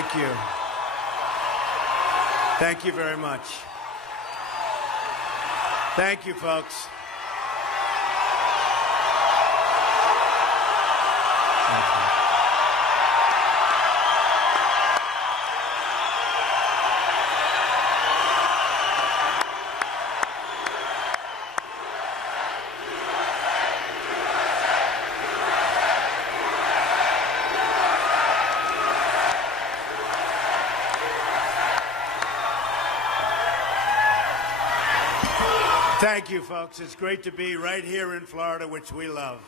Thank you. Thank you very much. Thank you, folks. Thank you. Thank you, folks. It's great to be right here in Florida, which we love.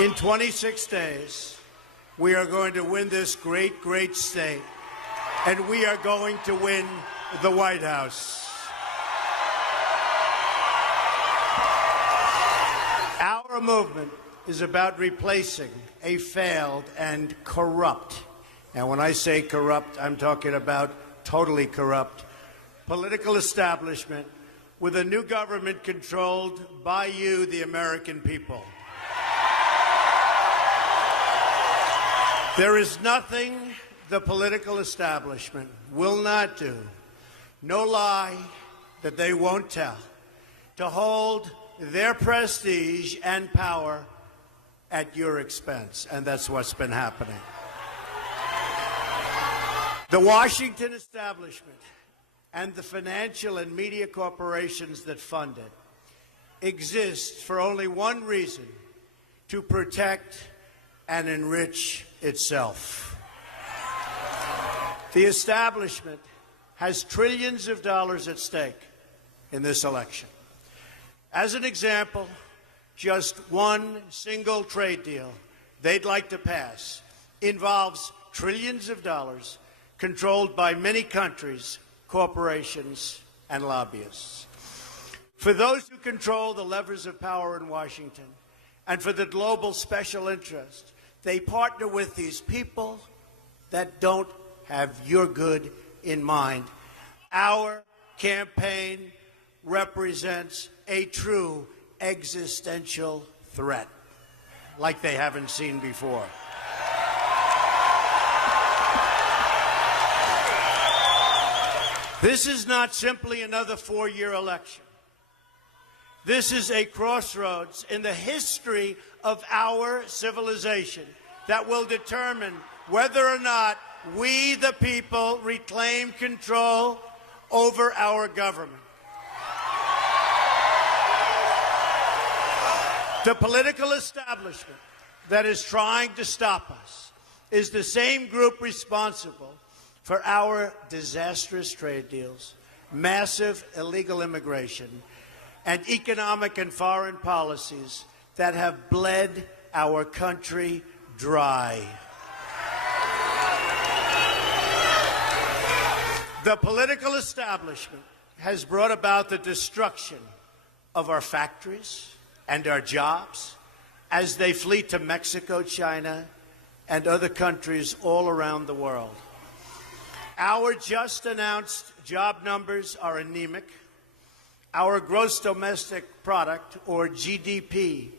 In 26 days, we are going to win this great, great state, and we are going to win the White House. Our movement is about replacing a failed and corrupt, and when I say corrupt, I'm talking about totally corrupt, political establishment with a new government controlled by you, the American people. There is nothing the political establishment will not do, no lie that they won't tell, to hold their prestige and power at your expense. And that's what's been happening. The Washington establishment and the financial and media corporations that fund it exist for only one reason: to protect and enrich itself. The establishment has trillions of dollars at stake in this election. As an example, just one single trade deal they'd like to pass involves trillions of dollars controlled by many countries, corporations, and lobbyists. For those who control the levers of power in Washington, and for the global special interest, they partner with these people that don't have your good in mind. Our campaign represents a true existential threat, like they haven't seen before. This is not simply another four-year election. This is a crossroads in the history of our civilization that will determine whether or not we, the people, reclaim control over our government. The political establishment that is trying to stop us is the same group responsible for our disastrous trade deals, massive illegal immigration, and economic and foreign policies that have bled our country dry. The political establishment has brought about the destruction of our factories and our jobs as they flee to Mexico, China, and other countries all around the world. Our just announced job numbers are anemic. Our gross domestic product, or GDP,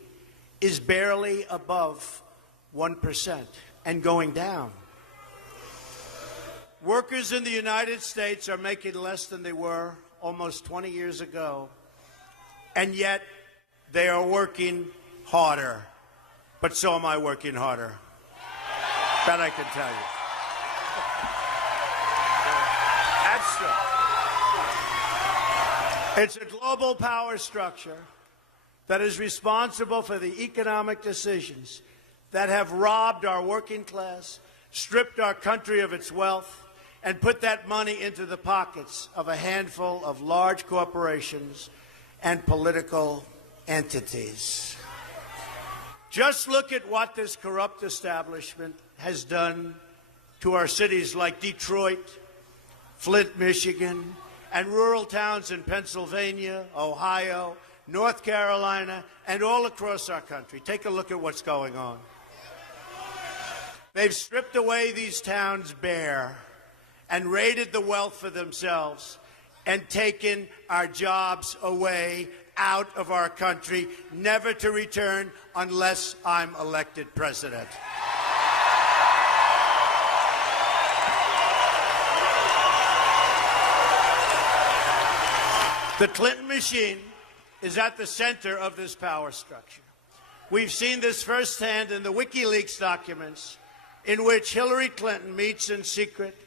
is barely above 1% and going down. Workers in the United States are making less than they were almost 20 years ago, and yet they are working harder. But so am I working harder. That I can tell you. It's a global power structure that is responsible for the economic decisions that have robbed our working class, stripped our country of its wealth, and put that money into the pockets of a handful of large corporations and political entities. Just look at what this corrupt establishment has done to our cities like Detroit, Flint, Michigan, and rural towns in Pennsylvania, Ohio, North Carolina, and all across our country. Take a look at what's going on. They've stripped away these towns bare and raided the wealth for themselves and taken our jobs away out of our country, never to return unless I'm elected president. The Clinton machine is at the center of this power structure. We've seen this firsthand in the WikiLeaks documents, in which Hillary Clinton meets in secret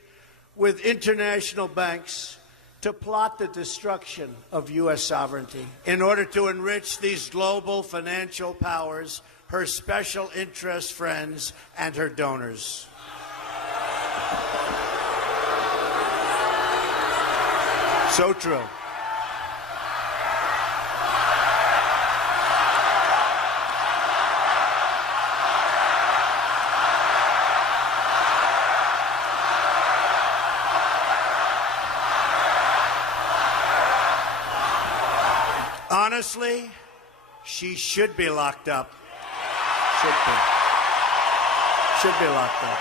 with international banks to plot the destruction of U.S. sovereignty in order to enrich these global financial powers, her special interest friends, and her donors. So true. Honestly, she should be locked up. Should be. Should be locked up.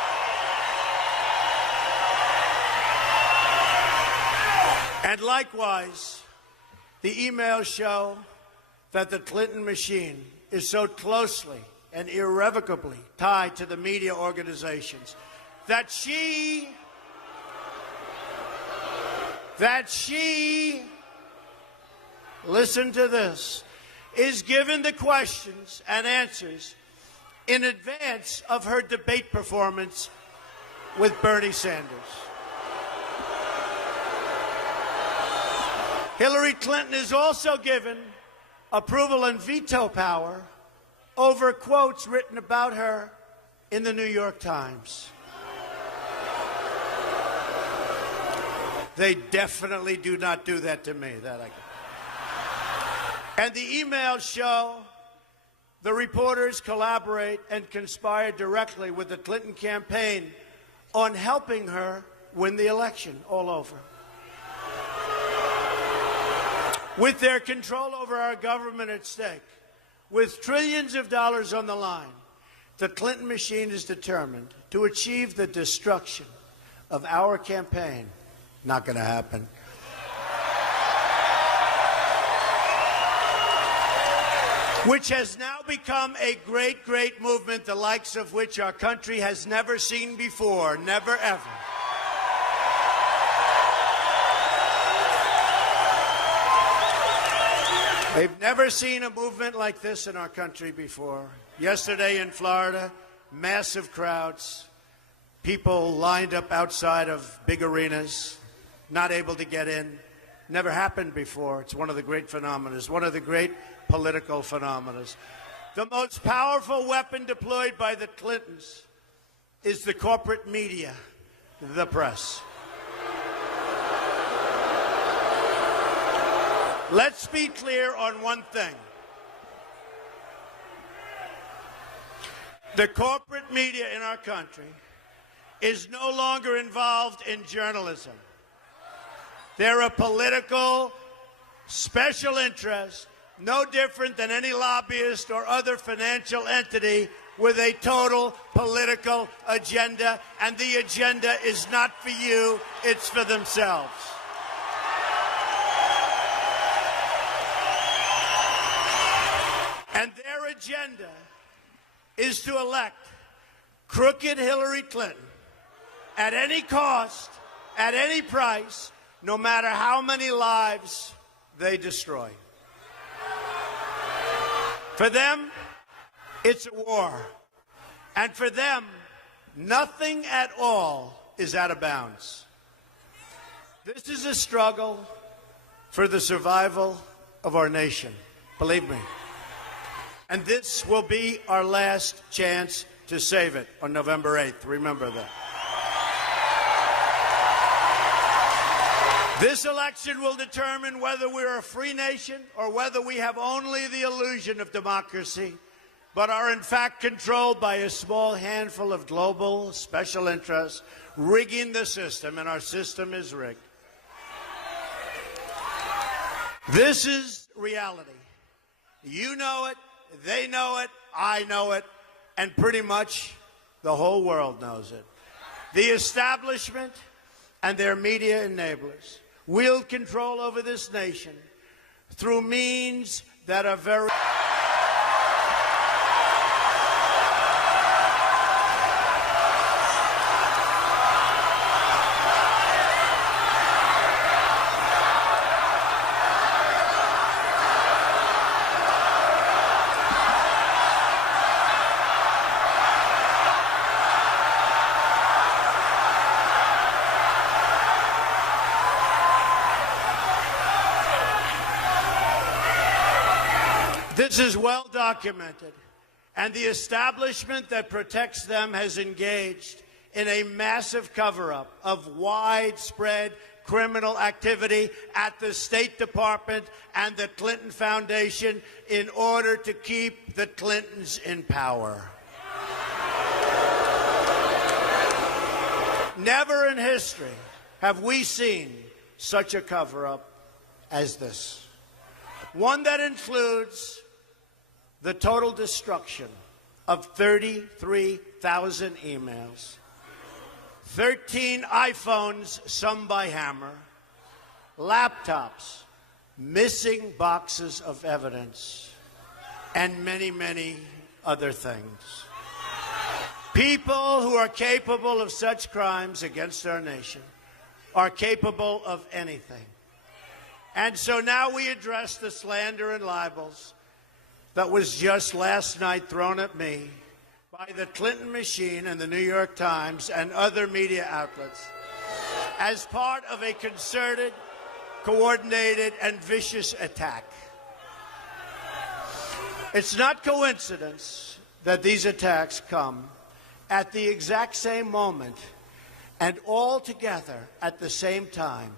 And likewise, the emails show that the Clinton machine is so closely and irrevocably tied to the media organizations that she listen to this, is given the questions and answers in advance of her debate performance with Bernie Sanders. Hillary Clinton is also given approval and veto power over quotes written about her in the New York Times. They definitely do not do that to me. That I can. And the emails show the reporters collaborate and conspire directly with the Clinton campaign on helping her win the election all over. With their control over our government at stake, with trillions of dollars on the line, the Clinton machine is determined to achieve the destruction of our campaign. Not going to happen. Which has now become a great, great movement, the likes of which our country has never seen before, never ever. They've never seen a movement like this in our country before. Yesterday in Florida, massive crowds, people lined up outside of big arenas, not able to get in. Never happened before. It's one of the great phenomena. It's one of the great political phenomena. The most powerful weapon deployed by the Clintons is the corporate media, the press. Let's be clear on one thing. The corporate media in our country is no longer involved in journalism. They're a political special interest, no different than any lobbyist or other financial entity with a total political agenda, and the agenda is not for you, it's for themselves. And their agenda is to elect crooked Hillary Clinton at any cost, at any price, no matter how many lives they destroy. For them, it's a war. And for them, nothing at all is out of bounds. This is a struggle for the survival of our nation, believe me. And this will be our last chance to save it on November 8th. Remember that. This election will determine whether we're a free nation or whether we have only the illusion of democracy, but are in fact controlled by a small handful of global special interests rigging the system, and our system is rigged. This is reality. You know it, they know it, I know it, and pretty much the whole world knows it. The establishment and their media enablers wield control over this nation through means that are very... This is well documented, and the establishment that protects them has engaged in a massive cover-up of widespread criminal activity at the State Department and the Clinton Foundation in order to keep the Clintons in power. Never in history have we seen such a cover-up as this. One that includes the total destruction of 33,000 emails, 13 iPhones, some by hammer, laptops, missing boxes of evidence, and many, many other things. People who are capable of such crimes against our nation are capable of anything. And so now we address the slander and libels that was just last night thrown at me by the Clinton machine and the New York Times and other media outlets as part of a concerted, coordinated, and vicious attack. It's not coincidence that these attacks come at the exact same moment and all together at the same time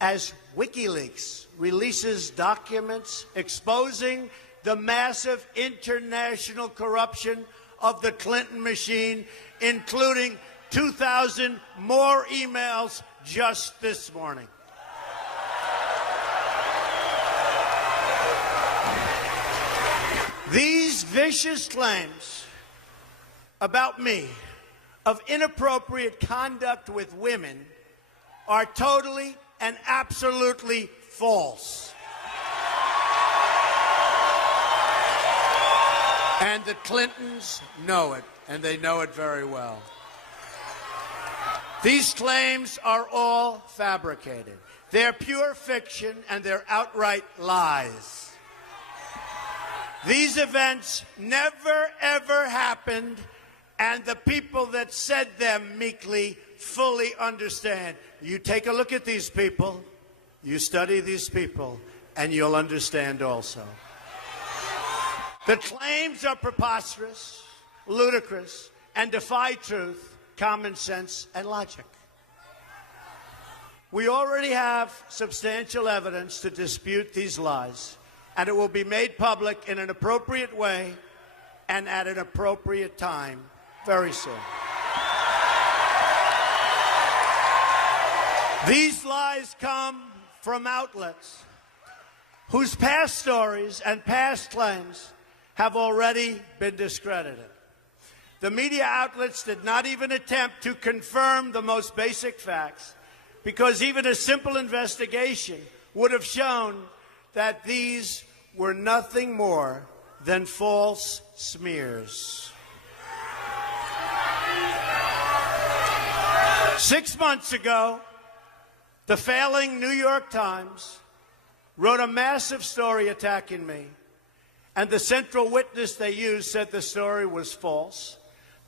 as WikiLeaks releases documents exposing the massive international corruption of the Clinton machine, including 2,000 more emails just this morning. These vicious claims about me of inappropriate conduct with women are totally and absolutely false. And the Clintons know it, and they know it very well. These claims are all fabricated. They're pure fiction, and they're outright lies. These events never, ever happened, and the people that said them meekly fully understand. You take a look at these people, you study these people, and you'll understand also. The claims are preposterous, ludicrous, and defy truth, common sense, and logic. We already have substantial evidence to dispute these lies, and it will be made public in an appropriate way and at an appropriate time very soon. These lies come from outlets whose past stories and past claims have already been discredited. The media outlets did not even attempt to confirm the most basic facts, because even a simple investigation would have shown that these were nothing more than false smears. 6 months ago, the failing New York Times wrote a massive story attacking me, and the central witness they used said the story was false,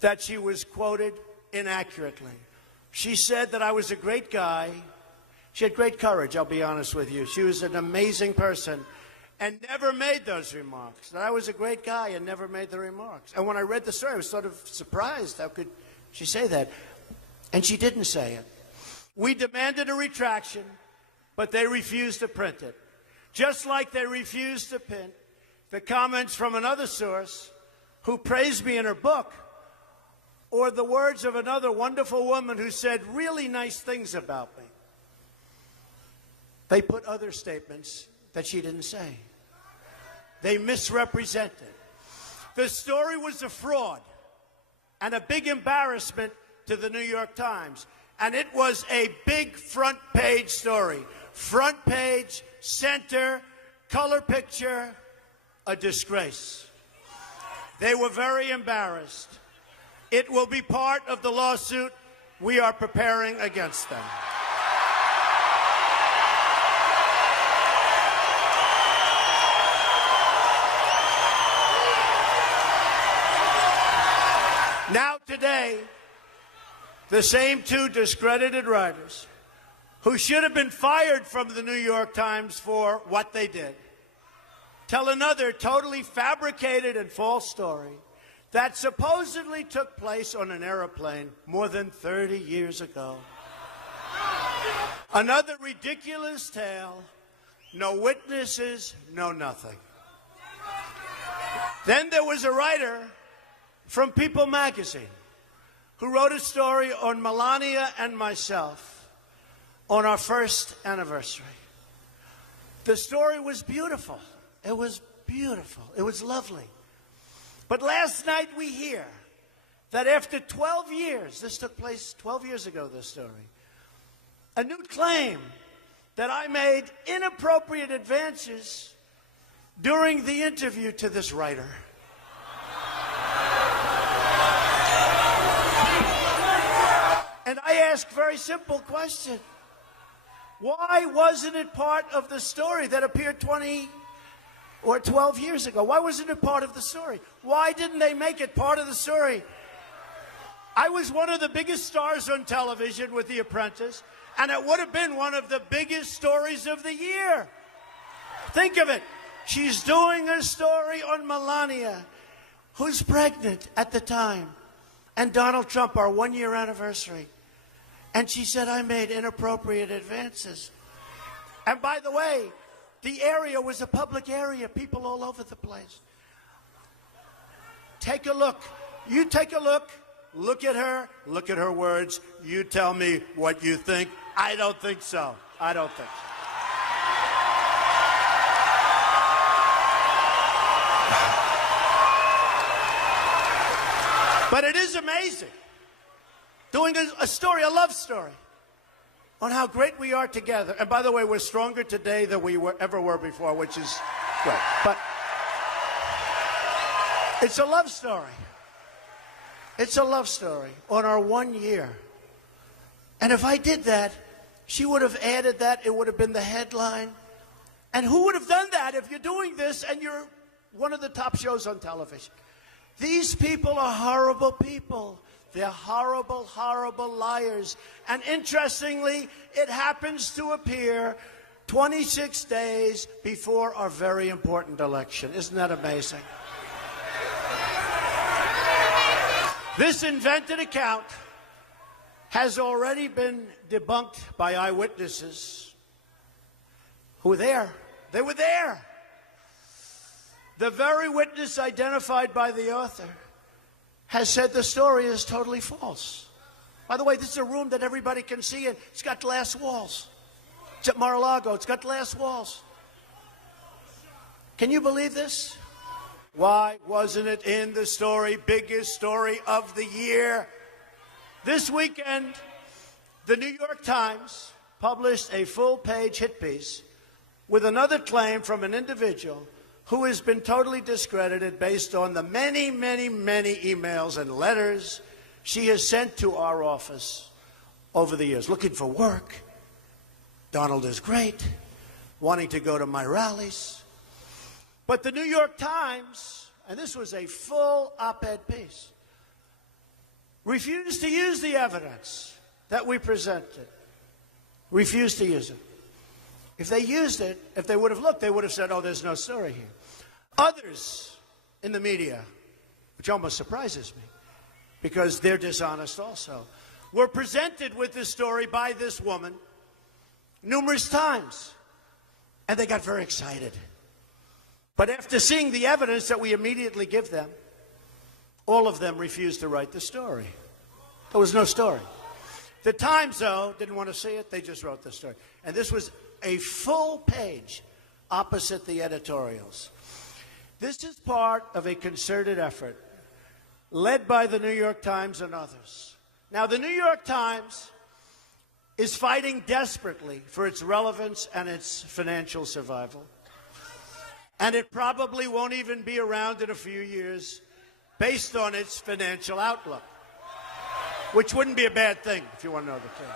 that she was quoted inaccurately. She said that I was a great guy. She had great courage, I'll be honest with you. She was an amazing person and never made those remarks, that I was a great guy and never made the remarks. And when I read the story, I was sort of surprised. How could she say that? And she didn't say it. We demanded a retraction, but they refused to print it. Just like they refused to print the comments from another source who praised me in her book, or the words of another wonderful woman who said really nice things about me. They put other statements that she didn't say. They misrepresented. The story was a fraud and a big embarrassment to the New York Times. And it was a big front page story. Front page, center, color picture, a disgrace. They were very embarrassed. It will be part of the lawsuit we are preparing against them. Now today, the same two discredited writers who should have been fired from the New York Times for what they did tell another totally fabricated and false story that supposedly took place on an airplane more than 30 years ago. Another ridiculous tale, no witnesses, no nothing. Then there was a writer from People magazine who wrote a story on Melania and myself on our first anniversary. The story was beautiful. It was beautiful. It was lovely. But last night we hear that after 12 years, this took place 12 years ago, this story, a new claim that I made inappropriate advances during the interview to this writer. And I ask a very simple question. Why wasn't it part of the story that appeared 20 or 12 years ago? Why wasn't it part of the story? Why didn't they make it part of the story? I was one of the biggest stars on television with The Apprentice, and it would have been one of the biggest stories of the year. Think of it. She's doing a story on Melania, who's pregnant at the time, and Donald Trump, our one-year anniversary. And she said, I made inappropriate advances. And by the way, the area was a public area, people all over the place. Take a look. You take a look. Look at her words. You tell me what you think. I don't think so. I don't think so. But it is amazing. Doing a story, a love story, on how great we are together. And by the way, we're stronger today than we ever were before, which is great. But it's a love story. It's a love story on our 1 year. And if I did that, she would have added that. It would have been the headline. And who would have done that if you're doing this and you're one of the top shows on television? These people are horrible people. They're horrible, horrible liars. And interestingly, it happens to appear 26 days before our very important election. Isn't that amazing? This invented account has already been debunked by eyewitnesses who were there. They were there. The very witness identified by the author has said the story is totally false. By the way, this is a room that everybody can see, and it's got glass walls. It's at Mar-a-Lago. It's got glass walls. Can you believe this? Why wasn't it in the story, biggest story of the year? This weekend, the New York Times published a full-page hit piece with another claim from an individual who has been totally discredited based on the many, many, many emails and letters she has sent to our office over the years, looking for work. Donald is great, wanting to go to my rallies. But the New York Times, and this was a full op-ed piece, refused to use the evidence that we presented. Refused to use it. If they used it, if they would have looked, they would have said, oh, there's no story here. Others in the media, which almost surprises me, because they're dishonest also, were presented with this story by this woman numerous times, and they got very excited. But after seeing the evidence that we immediately give them, all of them refused to write the story. There was no story. The Times, though, didn't want to see it. They just wrote the story. And this was a full page opposite the editorials. This is part of a concerted effort led by the New York Times and others. Now, the New York Times is fighting desperately for its relevance and its financial survival. And it probably won't even be around in a few years based on its financial outlook, which wouldn't be a bad thing if you want to know the truth.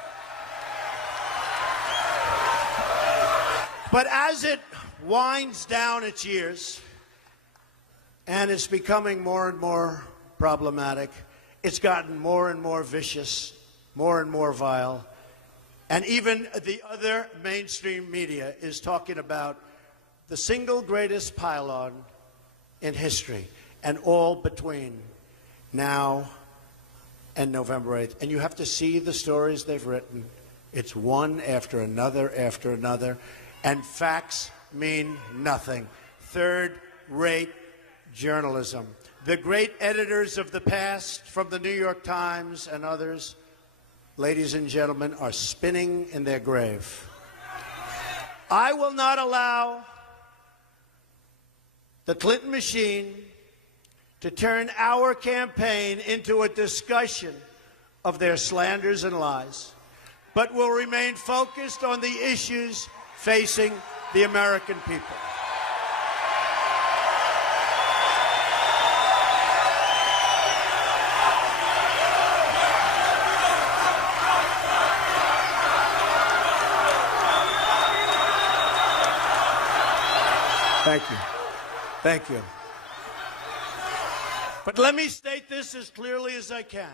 But as it winds down its years and it's becoming more and more problematic, it's gotten more and more vicious, more and more vile, and even the other mainstream media is talking about the single greatest pylon in history, and all between now and November 8th. And you have to see the stories they've written. It's one after another, and facts mean nothing. Third-rate journalism. The great editors of the past, from the New York Times and others, ladies and gentlemen, are spinning in their grave. I will not allow the Clinton machine to turn our campaign into a discussion of their slanders and lies, but will remain focused on the issues facing the American people. Thank you. Thank you. But let me state this as clearly as I can.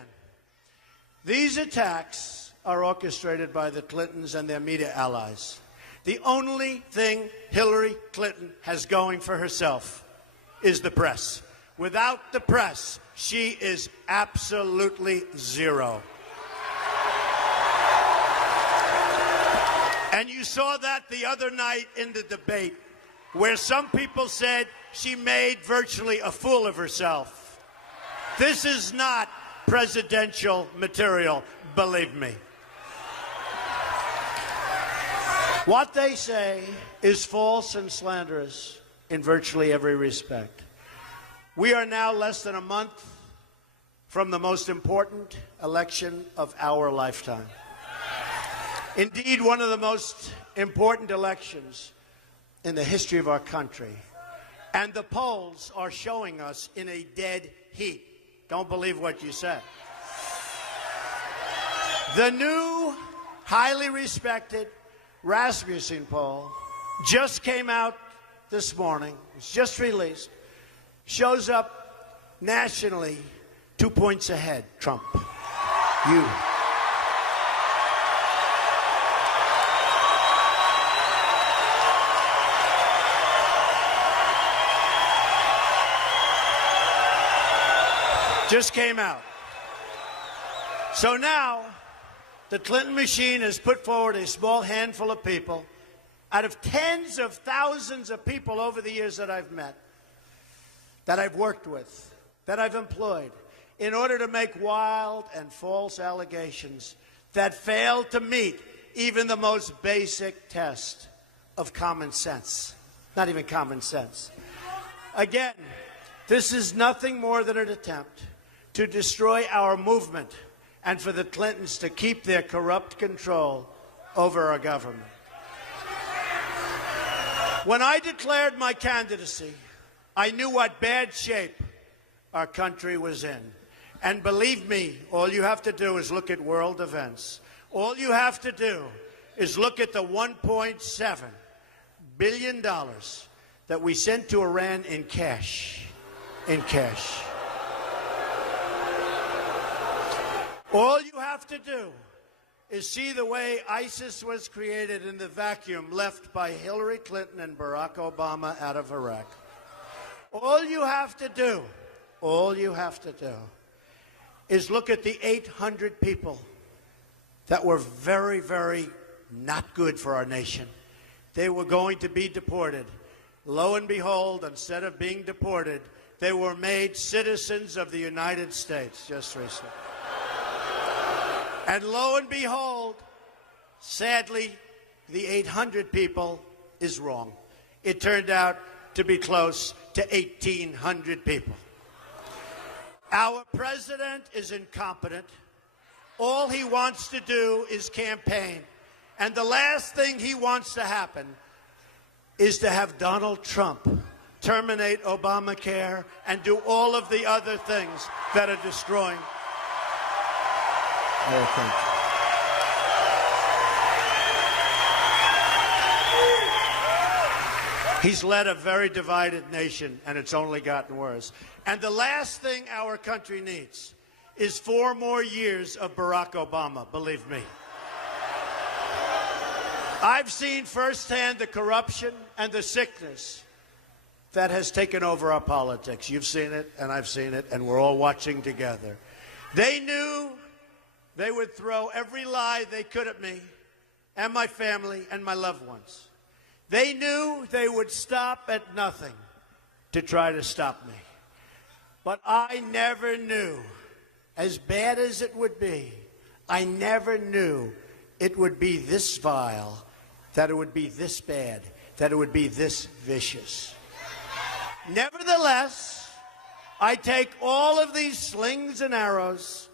These attacks are orchestrated by the Clintons and their media allies. The only thing Hillary Clinton has going for herself is the press. Without the press, she is absolutely zero. And you saw that the other night in the debate, where some people said she made virtually a fool of herself. This is not presidential material, believe me. What they say is false and slanderous in virtually every respect. We are now less than a month from the most important election of our lifetime. Indeed, one of the most important elections in the history of our country. And the polls are showing us in a dead heat. Don't believe what you said. The new, highly respected Rasmussen poll just came out this morning. It's just released. Shows up nationally 2 points ahead, Trump. You. Just came out. So now, the Clinton machine has put forward a small handful of people out of tens of thousands of people over the years that I've met, that I've worked with, that I've employed, in order to make wild and false allegations that fail to meet even the most basic test of common sense. Not even common sense. Again, this is nothing more than an attempt to destroy our movement and for the Clintons to keep their corrupt control over our government. When I declared my candidacy, I knew what bad shape our country was in. And believe me, all you have to do is look at world events. All you have to do is look at the $1.7 billion that we sent to Iran in cash. In cash. All you have to do is see the way ISIS was created in the vacuum left by Hillary Clinton and Barack Obama out of Iraq. All you have to do is look at the 800 people that were very, very not good for our nation. They were going to be deported. Lo and behold, instead of being deported, they were made citizens of the United States just recently. And lo and behold, sadly, the 800 people is wrong. It turned out to be close to 1,800 people. Our president is incompetent. All he wants to do is campaign. And the last thing he wants to happen is to have Donald Trump terminate Obamacare and do all of the other things that are destroying our country. He's led a very divided nation, and it's only gotten worse. And the last thing our country needs is 4 more years of Barack Obama, believe me. I've seen firsthand the corruption and the sickness that has taken over our politics. You've seen it, and I've seen it, and we're all watching together. They knew they would throw every lie they could at me and my family and my loved ones. They knew they would stop at nothing to try to stop me. But I never knew, as bad as it would be, I never knew it would be this vile, that it would be this bad, that it would be this vicious. Nevertheless, I take all of these slings and arrows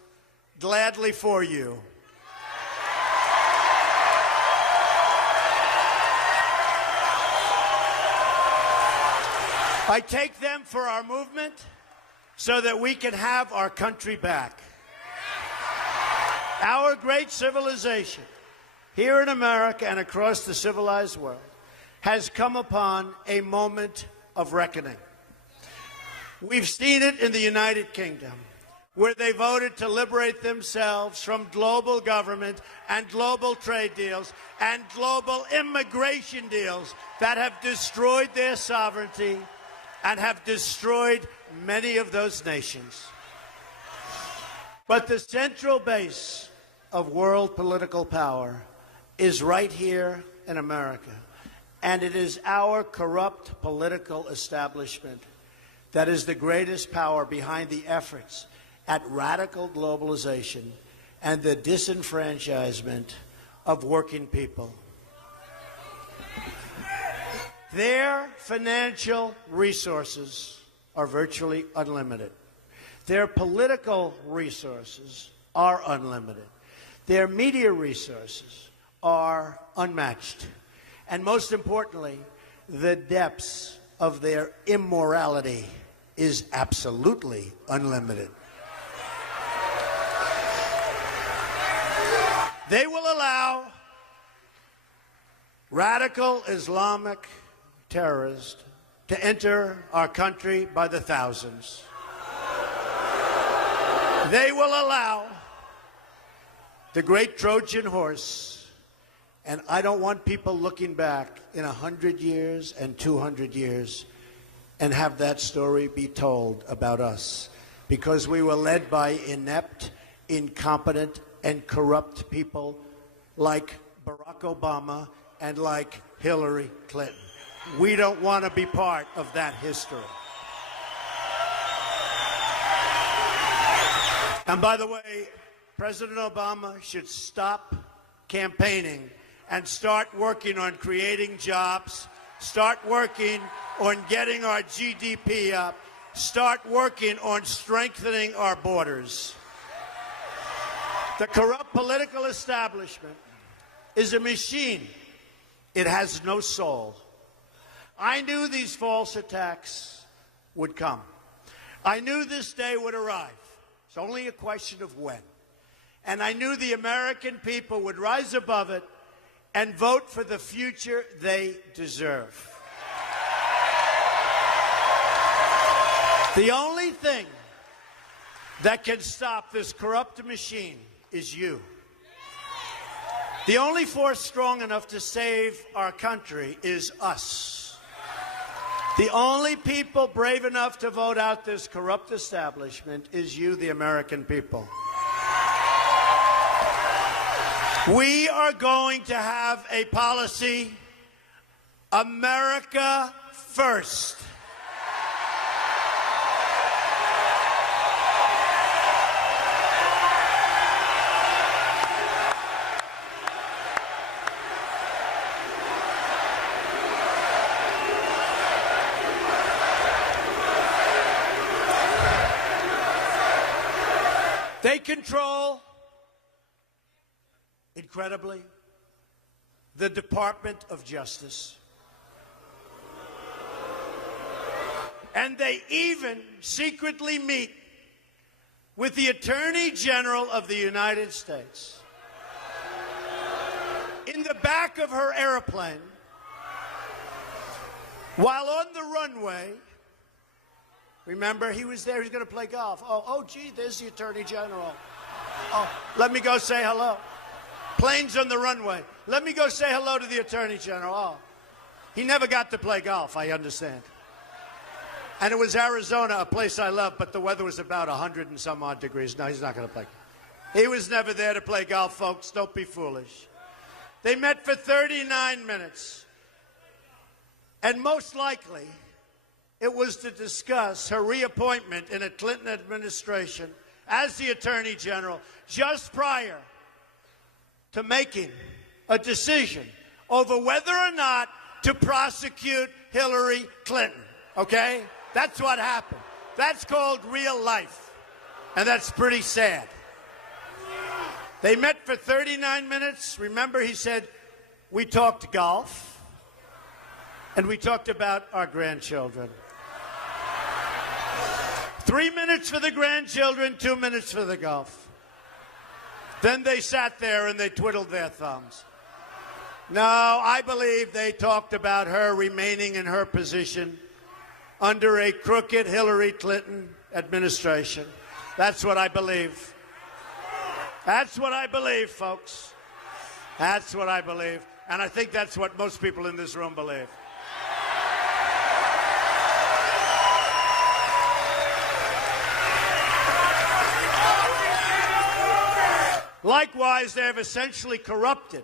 gladly for you. I take them for our movement so that we can have our country back. Our great civilization here in America and across the civilized world has come upon a moment of reckoning. We've seen it in the United Kingdom, where they voted to liberate themselves from global government and global trade deals and global immigration deals that have destroyed their sovereignty and have destroyed many of those nations. But the central base of world political power is right here in America. And it is our corrupt political establishment that is the greatest power behind the efforts at radical globalization and the disenfranchisement of working people. Their financial resources are virtually unlimited. Their political resources are unlimited. Their media resources are unmatched. And most importantly, the depths of their immorality is absolutely unlimited. They will allow radical Islamic terrorists to enter our country by the thousands. They will allow the great Trojan horse, and I don't want people looking back in 100 years and 200 years and have that story be told about us, because we were led by inept, incompetent, and corrupt people like Barack Obama and like Hillary Clinton. We don't want to be part of that history. And by the way, President Obama should stop campaigning and start working on creating jobs, start working on getting our GDP up, start working on strengthening our borders. The corrupt political establishment is a machine. It has no soul. I knew these false attacks would come. I knew this day would arrive. It's only a question of when. And I knew the American people would rise above it and vote for the future they deserve. The only thing that can stop this corrupt machine is you. The only force strong enough to save our country is us. The only people brave enough to vote out this corrupt establishment is you, the American people. We are going to have a policy, America first. They control, incredibly, the Department of Justice. And they even secretly meet with the Attorney General of the United States. In the back of her airplane, while on the runway. Remember, he was there. He was going to play golf. Oh, gee, there's the Attorney General. Oh, let me go say hello. Plane's on the runway. Let me go say hello to the Attorney General. Oh, he never got to play golf, I understand. And it was Arizona, a place I love, but the weather was about 100 and some odd degrees. No, he's not going to play. He was never there to play golf, folks. Don't be foolish. They met for 39 minutes. And most likely, it was to discuss her reappointment in a Clinton administration as the Attorney General just prior to making a decision over whether or not to prosecute Hillary Clinton. Okay? That's what happened. That's called real life. And that's pretty sad. They met for 39 minutes. Remember, he said, we talked golf, and we talked about our grandchildren. 3 minutes for the grandchildren, 2 minutes for the golf. Then they sat there and they twiddled their thumbs. No, I believe they talked about her remaining in her position under a crooked Hillary Clinton administration. That's what I believe. That's what I believe, folks. That's what I believe. And I think that's what most people in this room believe. Likewise, they have essentially corrupted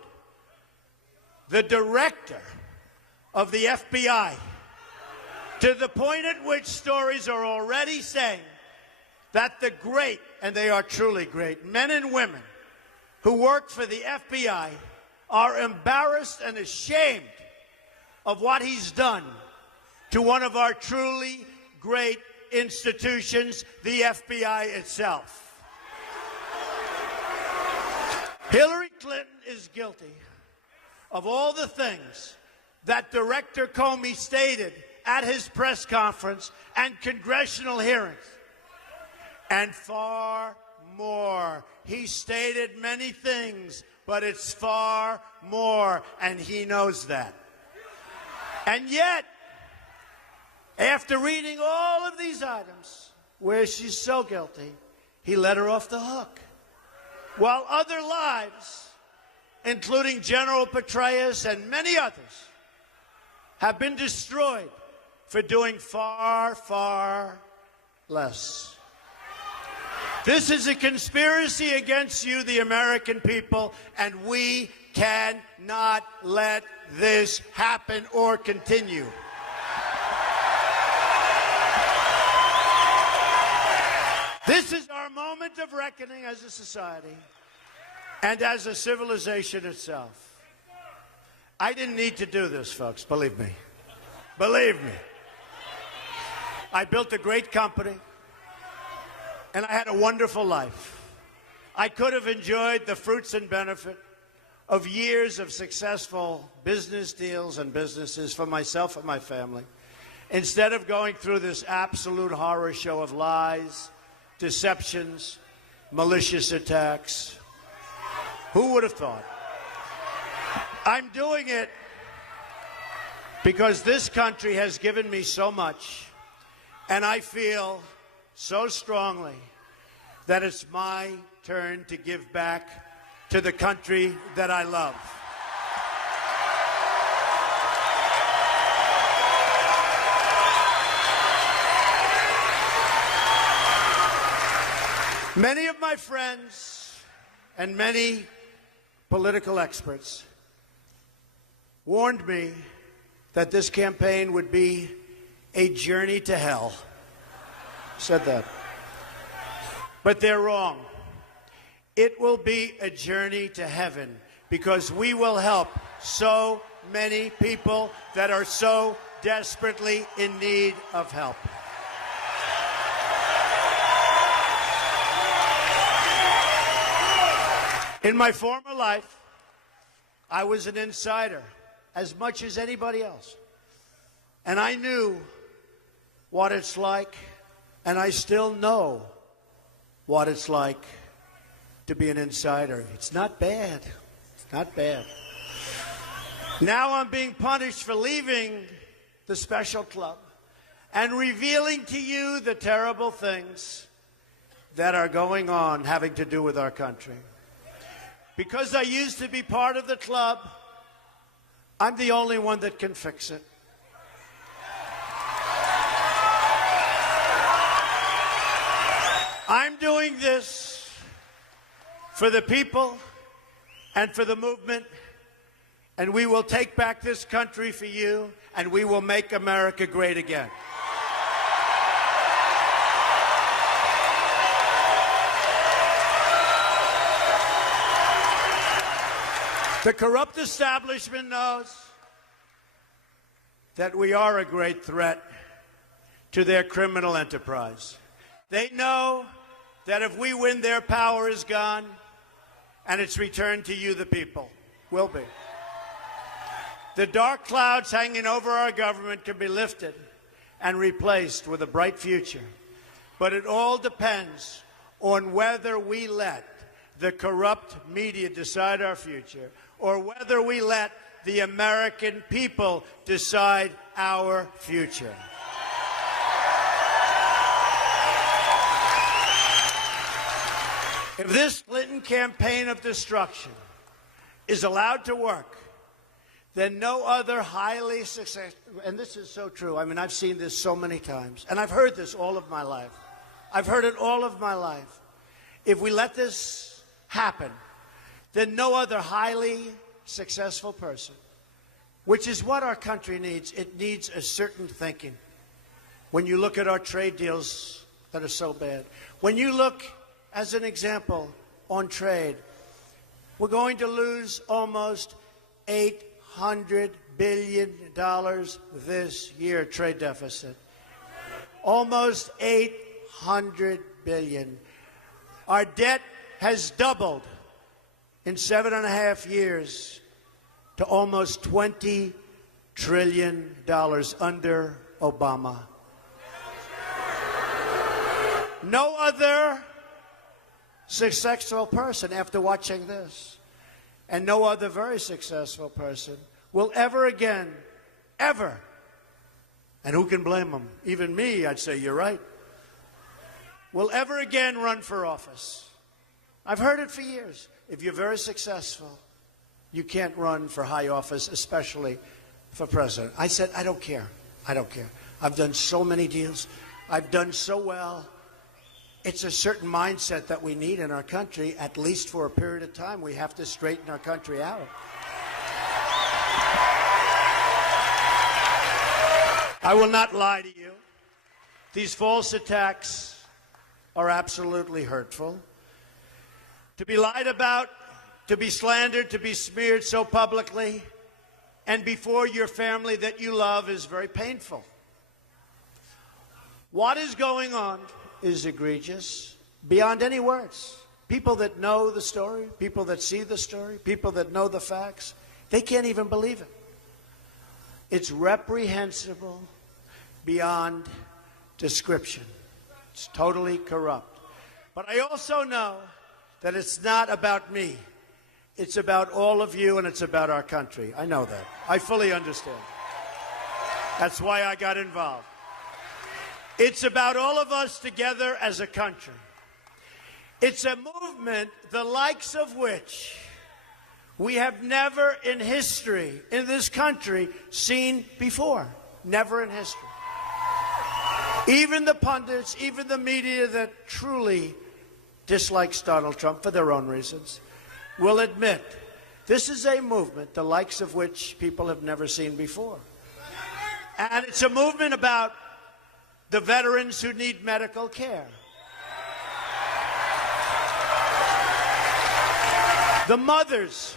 the director of the FBI to the point at which stories are already saying that the great, and they are truly great, men and women who work for the FBI are embarrassed and ashamed of what he's done to one of our truly great institutions, the FBI itself. Hillary Clinton is guilty of all the things that Director Comey stated at his press conference and congressional hearings. And far more. He stated many things, but it's far more, and he knows that. And yet, after reading all of these items where she's so guilty, he let her off the hook. While other lives, including General Petraeus and many others, have been destroyed for doing far, far less. This is a conspiracy against you, the American people, and we cannot let this happen or continue. This is our moment of reckoning as a society and as a civilization itself. I didn't need to do this, folks, believe me. Believe me. I built a great company, and I had a wonderful life. I could have enjoyed the fruits and benefit of years of successful business deals and businesses for myself and my family, instead of going through this absolute horror show of lies, deceptions, malicious attacks. Who would have thought? I'm doing it because this country has given me so much, and I feel so strongly that it's my turn to give back to the country that I love. Many of my friends and many political experts warned me that this campaign would be a journey to hell. Said that. But they're wrong. It will be a journey to heaven because we will help so many people that are so desperately in need of help. In my former life, I was an insider as much as anybody else. And I knew what it's like, and I still know what it's like to be an insider. It's not bad. It's not bad. Now I'm being punished for leaving the special club and revealing to you the terrible things that are going on having to do with our country. Because I used to be part of the club, I'm the only one that can fix it. I'm doing this for the people and for the movement, and we will take back this country for you, and we will make America great again. The corrupt establishment knows that we are a great threat to their criminal enterprise. They know that if we win, their power is gone, and it's returned to you, the people. Will be. The dark clouds hanging over our government can be lifted and replaced with a bright future. But it all depends on whether we let the corrupt media decide our future, or whether we let the American people decide our future. If this Clinton campaign of destruction is allowed to work, then no other highly successful, and this is so true. I mean, I've seen this so many times, and I've heard this all of my life. I've heard it all of my life. If we let this happen, then no other highly successful person, which is what our country needs. It needs a certain thinking. When you look at our trade deals that are so bad, when you look, as an example, on trade, we're going to lose almost $800 billion this year, trade deficit. Almost $800 billion. Our debt has doubled in 7.5 years to almost $20 trillion under Obama. No other successful person, after watching this, and no other very successful person will ever again, ever, and who can blame them? Even me, I'd say you're right, will ever again run for office. I've heard it for years. If you're very successful, you can't run for high office, especially for president. I said, I don't care. I don't care. I've done so many deals. I've done so well. It's a certain mindset that we need in our country, at least for a period of time. We have to straighten our country out. I will not lie to you. These false attacks are absolutely hurtful. To be lied about, to be slandered, to be smeared so publicly and before your family that you love is very painful. What is going on is egregious, beyond any words. People that know the story, people that see the story, people that know the facts, they can't even believe it. It's reprehensible beyond description. It's totally corrupt. But I also know that it's not about me. It's about all of you, and it's about our country. I know that. I fully understand. That's why I got involved. It's about all of us together as a country. It's a movement the likes of which we have never in history, in this country, seen before. Never in history. Even the pundits, even the media that truly dislikes Donald Trump for their own reasons, will admit this is a movement the likes of which people have never seen before. And it's a movement about the veterans who need medical care. The mothers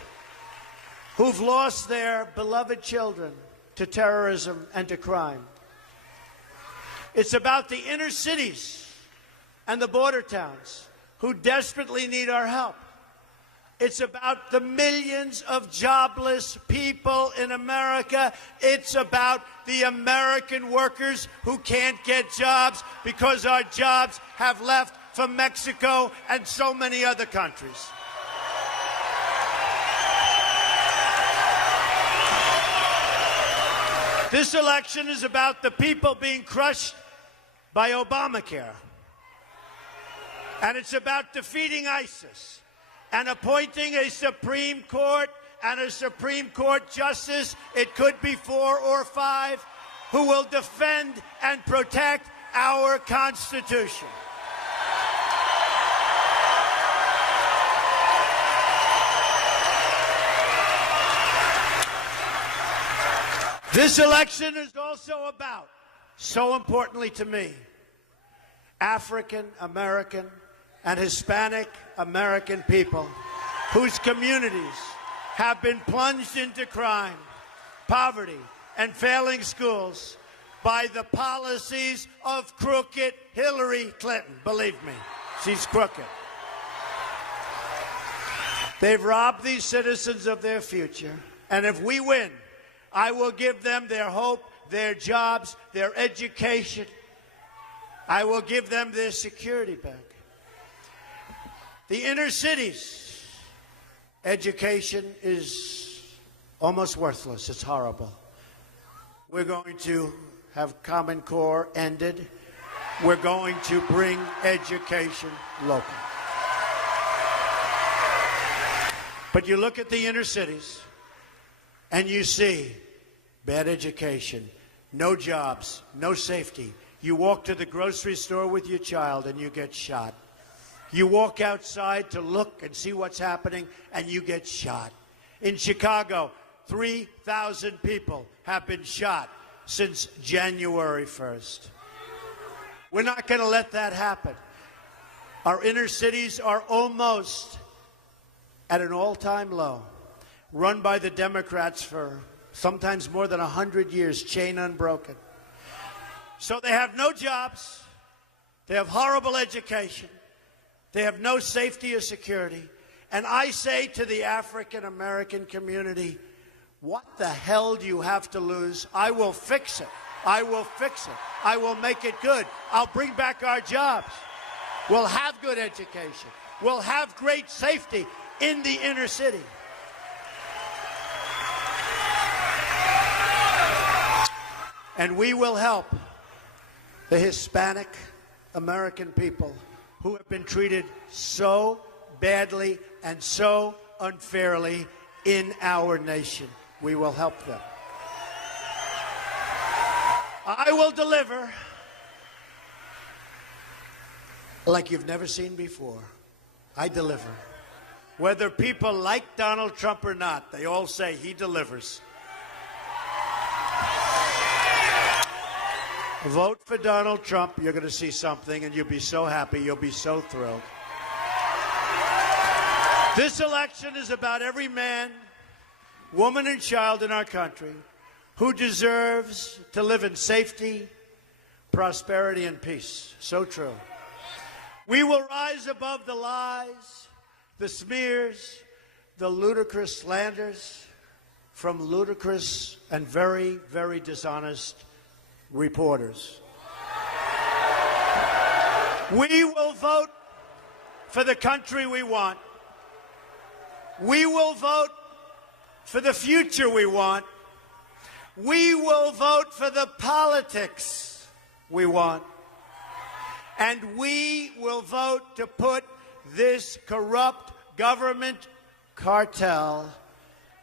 who've lost their beloved children to terrorism and to crime. It's about the inner cities and the border towns who desperately need our help. It's about the millions of jobless people in America. It's about the American workers who can't get jobs because our jobs have left for Mexico and so many other countries. This election is about the people being crushed by Obamacare. And it's about defeating ISIS. and appointing a Supreme Court and a Supreme Court justice, it could be 4 or 5, who will defend and protect our Constitution. This election is also about, so importantly to me, African American and Hispanic American people whose communities have been plunged into crime, poverty, and failing schools by the policies of crooked Hillary Clinton. Believe me, she's crooked. They've robbed these citizens of their future, and if we win, I will give them their hope, their jobs, their education. I will give them their security back. The inner cities, education is almost worthless. It's horrible. We're going to have Common Core ended. We're going to bring education local. But you look at the inner cities and you see bad education, no jobs, no safety. You walk to the grocery store with your child and you get shot. You walk outside to look and see what's happening and you get shot. In Chicago, 3,000 people have been shot since January 1st. We're not going to let that happen. Our inner cities are almost at an all-time low, run by the Democrats for sometimes more than 100 years, chain unbroken. So they have no jobs, they have horrible education, they have no safety or security. And I say to the African American community, what the hell do you have to lose? I will fix it. I will fix it. I will make it good. I'll bring back our jobs. We'll have good education. We'll have great safety in the inner city. And we will help the Hispanic American people who have been treated so badly and so unfairly in our nation. We will help them. I will deliver like you've never seen before. I deliver. Whether people like Donald Trump or not, they all say he delivers. Vote for Donald Trump. You're going to see something, and you'll be so happy. You'll be so thrilled. This election is about every man, woman, and child in our country who deserves to live in safety, prosperity, and peace. So true. We will rise above the lies, the smears, the ludicrous slanders from ludicrous and very, very dishonest reporters. We will vote for the country we want. We will vote for the future we want. We will vote for the politics we want. And we will vote to put this corrupt government cartel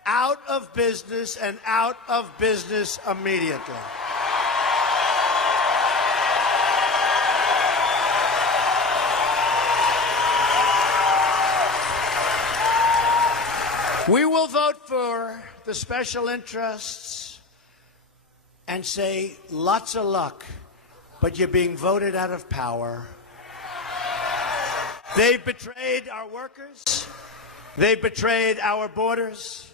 out of business and out of business immediately. We will vote for the special interests and say, lots of luck, but you're being voted out of power. They've betrayed our workers. They've betrayed our borders.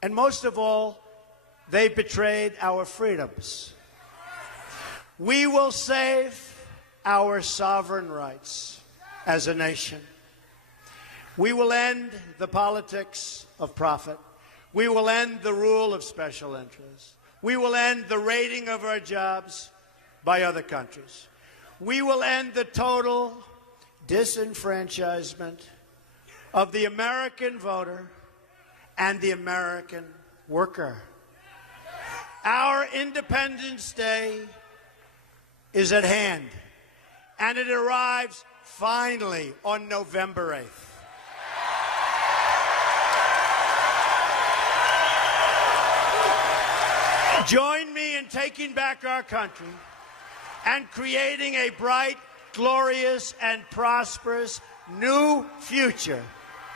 And most of all, they've betrayed our freedoms. We will save our sovereign rights as a nation. We will end the politics of profit. We will end the rule of special interests. We will end the raiding of our jobs by other countries. We will end the total disenfranchisement of the American voter and the American worker. Our Independence Day is at hand, and it arrives finally on November 8th. Join me in taking back our country and creating a bright, glorious, and prosperous new future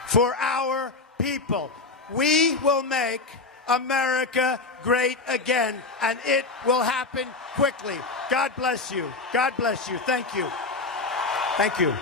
for our people. We will make America great again, and it will happen quickly. God bless you. God bless you. Thank you. Thank you.